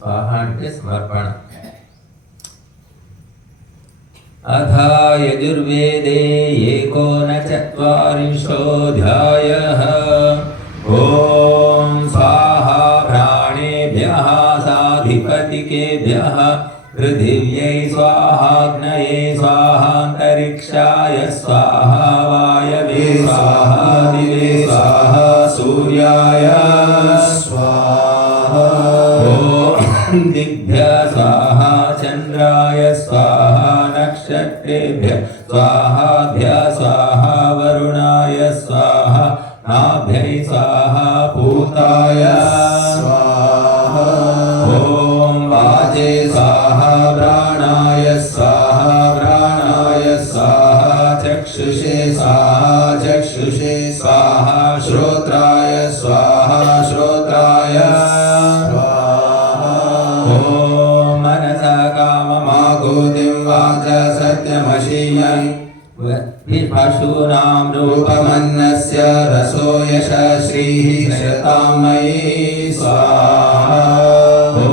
स्वाहा అంటే సమర్పణ. अथ यजुर्वेदे एकोनचत्वारिंशोऽध्यायः। ॐ स्वाहा प्राणेभ्यः साधिपतिकेभ्यः पृथिव्यै स्वाहाग्नये स्वाहान्तरिक्षाय स्वाहा वायवे स्वाहा दिवे स्वाहा सूर्याय स्वाहा ॐ दिग्भ्यः स्वाहा चन्द्राय स्वाहा नक्षत्रेभ्यः स्वाहाभ्यः स्वाहा वरुणाय स्वाहा नाभ्यै स्वाहा पूताय स्वाहा ॐ वाचे स्वाहा प्राणाय स्वाहा चक्षुषे स्वाहा श्रोत्राय स्वाहा स्वाहा ॐ मनसा काममागोतिं वाचा सत्यमशीयं पशूनां रूपमन्नस्य रसो यशश्रीः शतामयी स्वाहा ॐ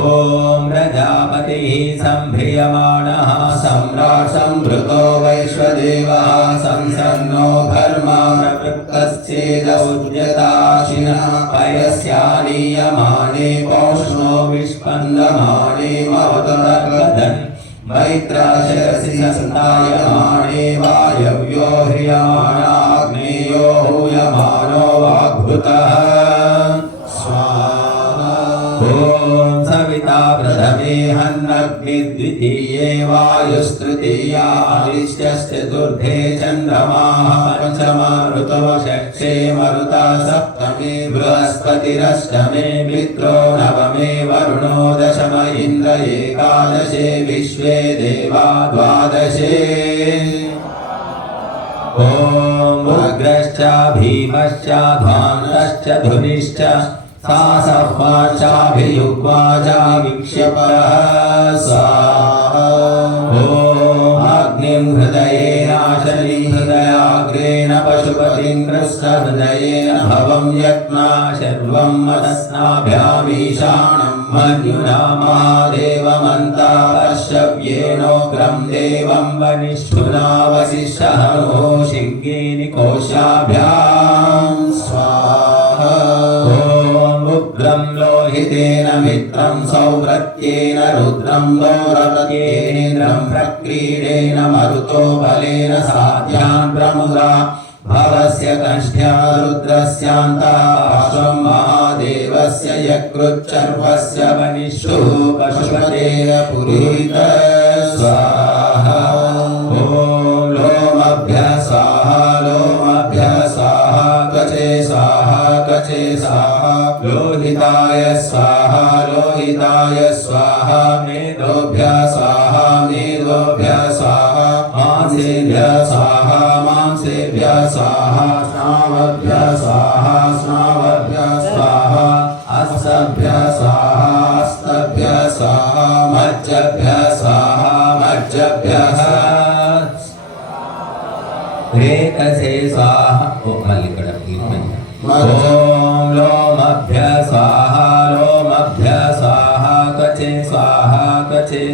प्रजापतिः सम्भ्रियमाणः सम्राट् संवृतो वैश्वदेवः संसन्नो धर्मा प्रवृत्तश्चेदौद्यताशिनः पयस्यानीयमाने पौष्णो विष्पन्दमाने मरुतरगदन् मैत्राशरसि संतायमाने वायव्यो ह्रियमाणाग्नेयो हूयमानो वाग्भुतः स्वाहा ॐ सविता प्रथमे हन्नग्नि द्वितीये वायुस्तृतीयादिश्चतुर्थे चन्द्रमाः पञ्चमा ऋतो षष्ठे मरुता सप्तमे बृहस्पतिरष्टमे मित्रो नवमे वरुणो दशम इन्द्र एकादशे विश्वे देवा द्वादशे ॐ उग्रश्च भीमश्च ध्वान्तश्च धुनिश्च सासह्वाश्चाभियुग्मा च विक्षिपः स्वाहा ॐ अग्निं हृदयेन शनिं हृदयाग्रेण पशुपतिं कृष्णहृदयेन भवं यत्ना शर्वं मनस्नाभ्यामीशानं मन्युना महादेवमन्तारश्चव्येनोग्रं देवं वनिष्ठुना वसिष्ठः शिङ्गेनिकोशाभ्यां स्वाहा उग्रं लोहितेन मित्रं सौव्रत्येन रुद्रं गौरवत्येनेन्द्रं प्रक्रीडेन मरुतो बलेन साध्यान् प्रमुदा भवस्य कष्ठ्या रुद्रस्यान्ताश्वं महादेवस्य यकृच्चर्वस्य वनिष्ठुः पशुपतेः पुरीतः स्वाहा ॐ लोमभ्यः स्वाहा त्वचे स्वाहा लोहिताय स्वाहा मेदोभ्यः स्वाहा मांसेभ्यः स्वाहा स्वाहा स्नावभ्यः स्वाहा स्वाहा अस्तभ्यः स्वाहा मज्जभ्यः रेतसे स्वाहा ॐ लोमभ्यः स्वाहा त्वचे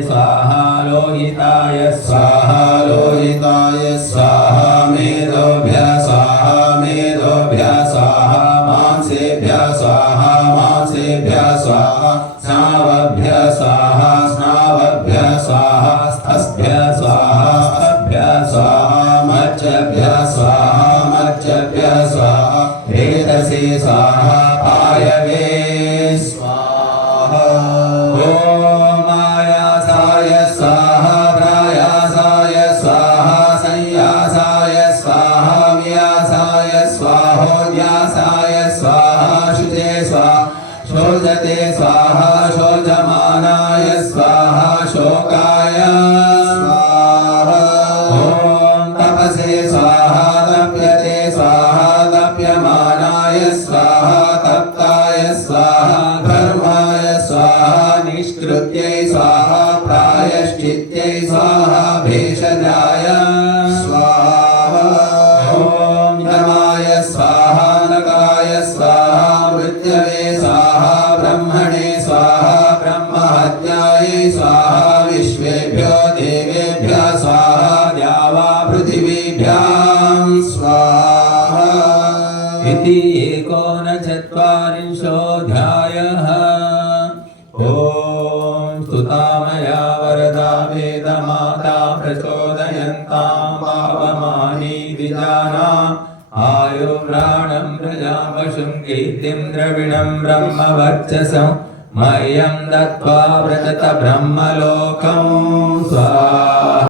स्वाहा लोहिताय स्वाहा मेदोभ्यः स्वाहा मांसेभ्यः स्वाहा स्नावभ्यः स्वाहा स्थभ्यः स्वाहा मज्जभ्यः स्वाहा रेतसे स्वाहा पायवे स्वाहा ॐ आयासाय स्वाहा प्रायासाय स्वाहा संयासाय स्वाहा व्यासाय स्वाहोद्यासाय स्वाहा शुचे शोचते स्वाहा शोचमानाय स्वाहा शोकाय स्वाहा ॐ तपसे स्वाहा तप्यते स्वाहा तप्यमानाय स्वाहा तप्ताय स्वाहा धर्माय स्वाहा निष्कृत्यै स्वाहा प्रायश्चित्यै स्वाहा भेषजाय स्वाहा ॐ यमाय स्वाहा नकाय स्वाहा मृत्यवे स्वाहा ब्रह्मणे स्वाहा ब्रह्महत्याय स्वाहा विश्वेभ्यो देवेभ्यः स्वाहा द्यावा पृथिवीभ्यां स्वाहा इति एकोनचत्वारिंशोऽध्यायः। ॐ स्तुतामया वरदा वेदमाता प्रचोदयन्तां पावमानी द्विजाना आयुर्व्राणं प्रजा पशुं कीर्तिं द्रविणं ब्रह्मवर्चसं मह्यं दत्त्वा व्रजत ब्रह्मलोकं स्वाहा।